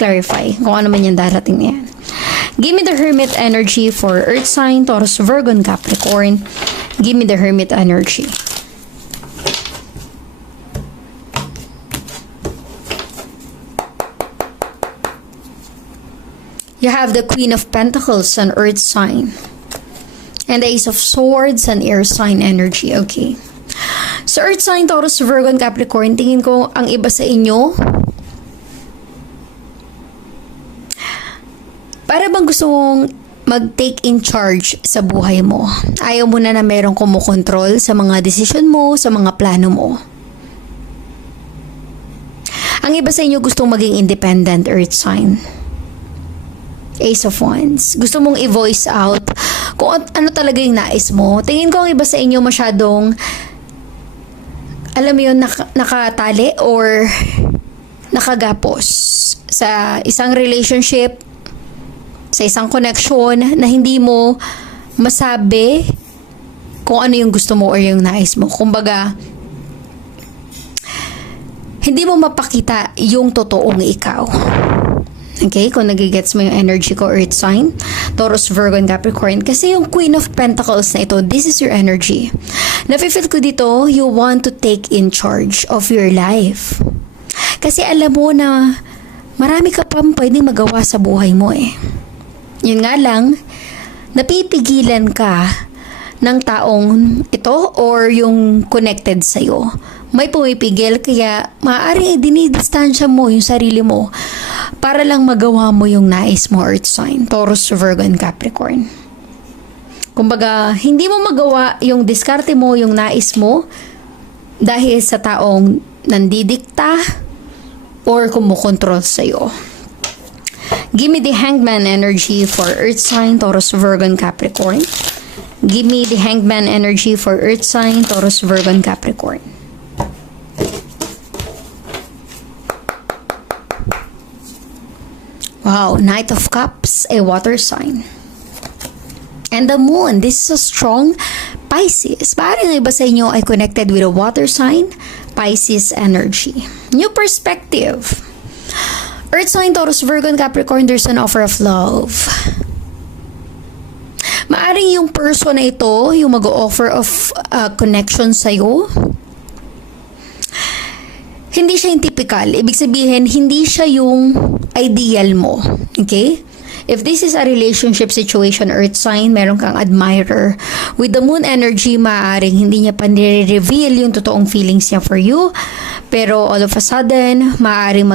clarify kung ano man yung darating na yan. Give me the Hermit energy for Earth sign, Taurus, Virgo, and Capricorn. Give me the Hermit energy. You have the Queen of Pentacles, an Earth sign. And the Ace of Swords, an Air sign energy. Okay. So, Earth sign, Taurus, Virgo, and Capricorn, tingin ko ang iba sa inyo, para bang gusto mong mag-take in charge sa buhay mo. Ayaw mo na merong kumukontrol sa mga desisyon mo, sa mga plano mo. Ang iba sa inyo gustong maging independent, Earth sign. Ace of Wands. Gusto mong i-voice out kung ano talaga yung nais mo. Tingin ko ang iba sa inyo masyadong, alam mo yun, nakatali or nakagapos sa isang relationship, sa isang connection na hindi mo masabi kung ano yung gusto mo or yung nais mo. Kumbaga, hindi mo mapakita yung totoong ikaw. Okay? Kung nagigets mo yung energy ko, Earth sign, Taurus, Virgo, and Capricorn. Kasi yung Queen of Pentacles na ito, this is your energy. Nafe-feel ko dito, you want to take in charge of your life. Kasi alam mo na marami ka pang pwedeng magawa sa buhay mo eh. Yun nga lang, napipigilan ka ng taong ito or yung connected sa'yo. May pumipigil kaya maaaring dinidistansya mo yung sarili mo para lang magawa mo yung nais mo, Earth sign, Taurus, Virgo, and Capricorn. Kumbaga, hindi mo magawa yung diskarte mo, yung nais mo dahil sa taong nandidikta or kumukontrol sa'yo. Give me the Hangman energy for Earth sign, Taurus, Virgo, and Capricorn. Give me the Hangman energy for Earth sign, Taurus, Virgo, and Capricorn. Wow, Knight of Cups, a water sign. And the Moon, this is a strong Pisces. Parang iba sa inyo ay connected with a water sign, Pisces energy. New perspective. Earth sign, Taurus, Virgo, and Capricorn, there's an offer of love. Maaring yung person na ito, yung mag-offer of connection sa'yo, hindi siya yung typical. Ibig sabihin, hindi siya yung ideal mo. Okay? If this is a relationship situation, Earth sign, meron kang admirer. With the Moon energy, maaaring hindi niya pa nire-reveal yung totoong feelings niya for you. Pero all of a sudden, maaaring